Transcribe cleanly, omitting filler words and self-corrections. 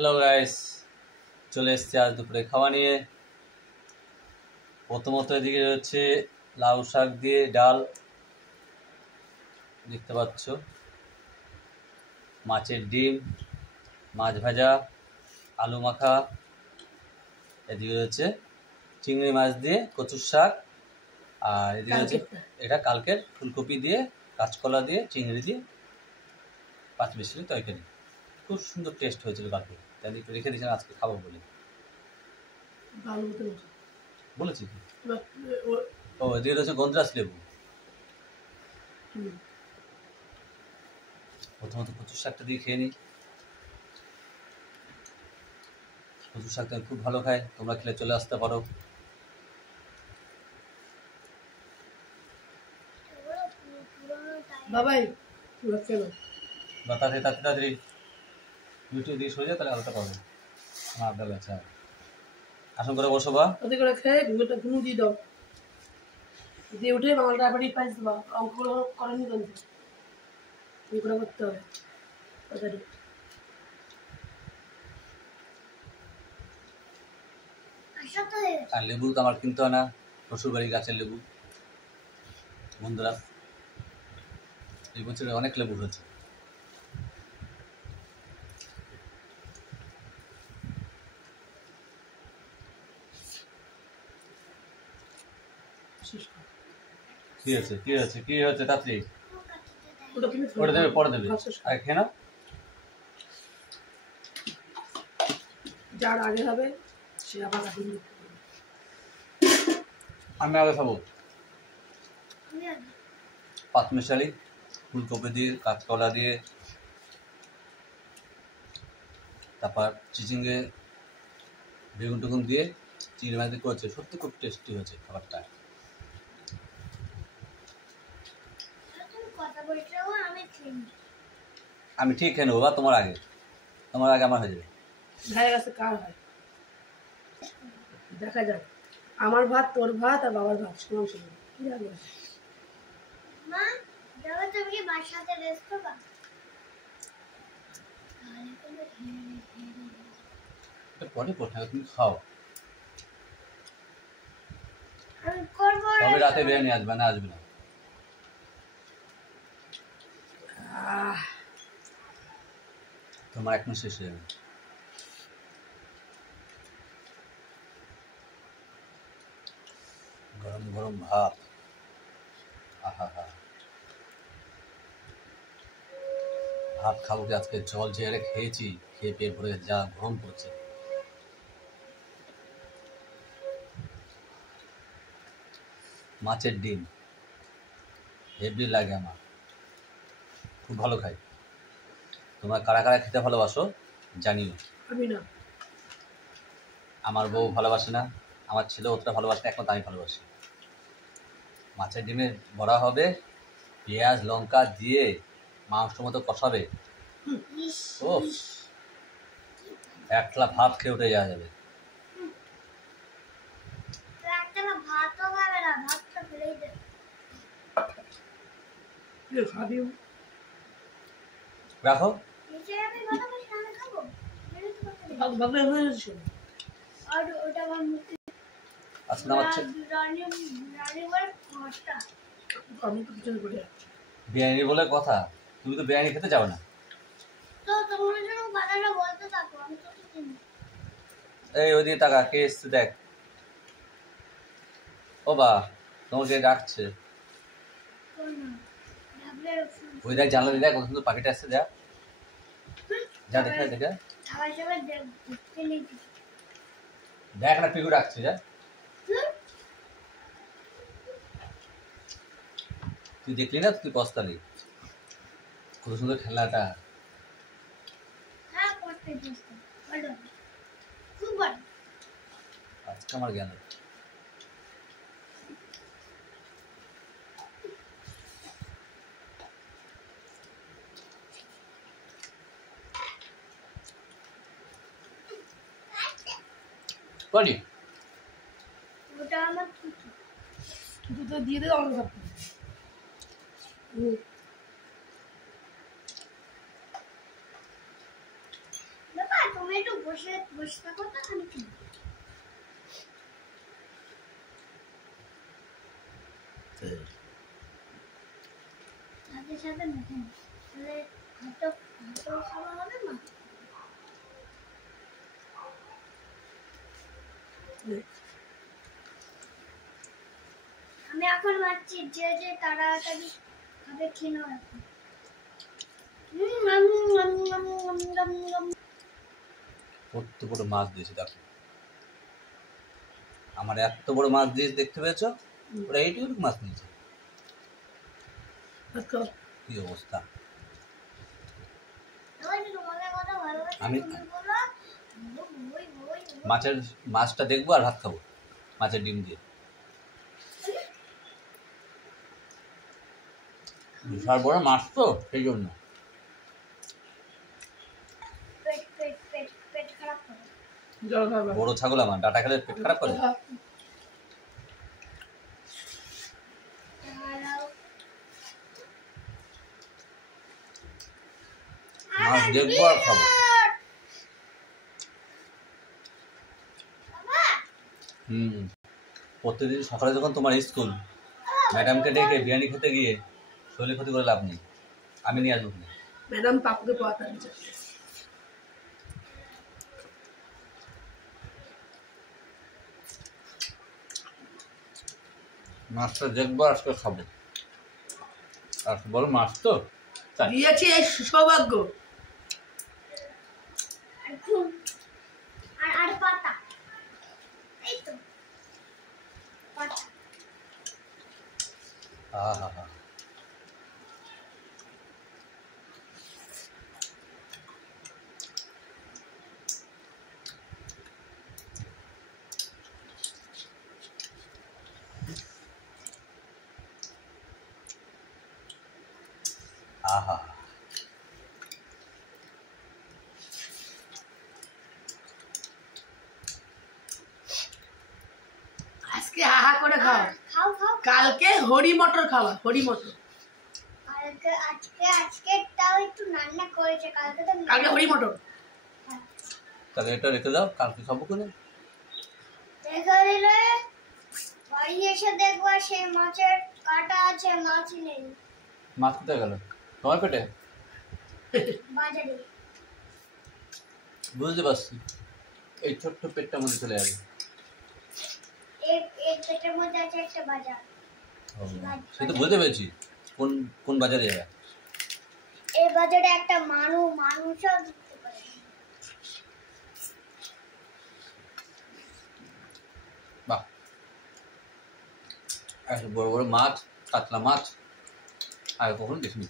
Hello guys, চলে এসেছি আজ দুপুরে খাওয়া নিয়ে। প্রথমত এদিকে হচ্ছে লাউ শাক দিয়ে ডাল দেখতে পাচ্ছ, মাছের ডিম, মাছ ভাজা, আলু মাখা, এদিকে হচ্ছে চিংড়ি মাছ দিয়ে কচুর শাক, আর এদিকে হচ্ছে এটা কালকের ফুলকপি দিয়ে কাঁচকলা দিয়ে চিংড়ি দিয়ে পাঁচ মিশালি তরকারি। খুব সুন্দর টেস্ট হয়েছিল কালকে, তাই একটু রেখে দিয়েছিলাম আজকে খাবো বলে। বলেছি কি ও এদিকে হচ্ছে গন্ধরাজ লেবু। প্রথমত কচুর শাকটা দিয়ে খেয়ে নিই। কচুর শাকটা খুব ভালো খায়, তোমরা খেলে চলে আসতে পারো। তাড়াতাড়ি ইউটিউব দিয়ে সরে যায়, তাহলে আলোটা পাবে। আমার আড্ডা আছে, আসন করে বসো বা ওদের করে খেয়ে ঘুমোটা ঘুমু দিয়ে দাও, দিয়ে উঠে বাংলাটা আবার পাইস দেবা। অঙ্কগুলো করেনি কিন্তু এগুলো করতে হবে তাড়াতাড়ি। আর লেবু তো আমার কিনতে হয় না, শ্বশুর বাড়ি গাছের লেবু। বন্ধুরা, এই বছরে অনেক লেবু হয়েছে। কি হয়েছে কি হয়েছে কি হয়েছে তাড়াতাড়ি ওটা দেবে, পরে দেবে। আর খেয়ে নাও, যার আগে হবে সে আবার আগে। আমি আগে খাবো। পাঁচমিশালি ফুলকপি দিয়ে কাঁচকলা দিয়ে, তারপর চিচিঙ্গে বেগুন টেগুন দিয়ে চিংড়ি মাছ দিয়ে করেছে, সত্যি খুব টেস্টি হয়েছে খাবারটা। আমি ঠিক খেয়ে নেবো বা তোমার আগে আমার হয়ে যাবে। ভাইয়ের কাছে কার হয় দেখা যাক, আমার ভাত তোর ভাত আর বাবার ভাত সমান সমান। কি লাগবে মা, যাও তুমি কি বাসাতে রেস্ট করবা? পরে কোথায় তুমি খাও, আমি করব। তবে রাতে বিরিয়ানি আসবে না, আসবে না। তোমার এক মাস শেষ হয়ে যাবে। গরম গরম ভাত, আহা হা। ভাত খাবো কি আজকে, জল ঝেড়ে খেয়েছি, খেয়ে পেট ভরে যা গরম পড়ছে। মাছের ডিম হেভি লাগে আমার, খুব ভালো খাই। তোমরা কারা কারা খেতে ভালোবাসো জানিও। আমি না, আমার বউ ভালোবাসে না, আমার ছেলে অতটা ভালোবাসে না, একমাত্র আমি ভালোবাসি। মাছের ডিমের বড়া হবে, পেঁয়াজ লঙ্কা দিয়ে মাংস মতো কষাবে, ও একলা ভাত খেয়ে উঠে যাওয়া যাবে। একটানা ভাতও খাবে না, ভাতটা ফেলেই দে। খাবিও রাখো, নিচে আমি ভাত বসে আমি খাবো। বাবা হয়ে যাচ্ছে। আর ওটা আমার মুখে আজকে আমার রানী রানী বলে মশলা। আমি তো পিছনে পড়ে বিরিয়ানি বলে কথা, তুমি তো বিরিয়ানি খেতে যাবে না। তো তোমরা যেন কথাটা বলতে থাকো, আমি তো চিনি। এই ওদিকে টাকা কে এসছে দেখ। ও বা, তোমাকে ডাকছে। ওই দেখ জানলা দিয়ে দেখ, কত সুন্দর পাখিটা আসছে, যা যা দেখে দেখে সবাই সবাই দেখতে নেই। দেখ না, পিকু ডাকছে, যা। তুই দেখলি না, তুই পস্তালি। কত সুন্দর খেলাটা। হ্যাঁ, করতে দিচ্ছি। বলো। খুব ভালো। আজকে আমার গেল। বলি ওটা আমার দুটো দিয়ে দে অন্য সব। বাবা, তুমি একটু বসে বসে থাকো না, আমি কিনবো। সাথে সাথে মেখে নিই, তাহলে হাতও খাওয়া হবে না। আমি এখন ভাবছি যে যে তাড়াতাড়ি খাবে খেয়ে নাও এখন। কত বড় মাছ দিয়েছে দেখো, আমার এত বড় মাছ দিয়েছে দেখতে পেয়েছো? ওরা এইটুকু মাছ নিয়েছে, কি অবস্থা। আমি মাছটা দেখবো আর ভাত খাবো, মাছের ডিম দিয়ে। বিশাল বড় মাছ তো সেই জন্য। পেট খারাপ করে। জল খাবে। বড় ছাগল আমার, ডাটা খেলে পেট খারাপ করে। মাছ দেখবো আর খাবো। প্রত্যেকদিন সকালে যখন তোমার স্কুল, ম্যাডামকে ডেকে বিরিয়ানি খেতে গিয়ে শরীরে ক্ষতি করে লাভ নেই, আমি নিয়ে আসবো। ম্যাডাম পাপুকে পড়াতে আনছে। মাছটা দেখবো আজকে খাবো। আর বলো মাছ তো তাই। দিয়েছি এই সৌভাগ্য। আর পাতা, এই তো পাতা। আহা, আহা, আজকে আহা করে খাও। খাও খাও। কালকে হরি মটর খাওয়া, হরি মটর। আজকে তাও একটু রান্না করেছে, কালকে তো কালকে হরি মটর। তাহলে এটা রেখে দাও, কালকে খাবো কোনে। রেখে দিলে বাড়ি এসে দেখবো সেই মাছের কাটা আছে, মাছ নেই। মাছ কোথায় গেল তোমার পেটে? বাজারে। বুঝতে পারছি, এই ছোট্ট পেটটার মধ্যে চলে যাবে। এই পেটের মধ্যে আছে একটা বাজার। সে তো বুঝতে পেরেছি, কোন কোন বাজারে যাবে। এই বাজারে একটা মানুষও দিতে পারে। বাহ, এত বড় বড় মাছ, কাতলা মাছ আর কখনো দেখিনি।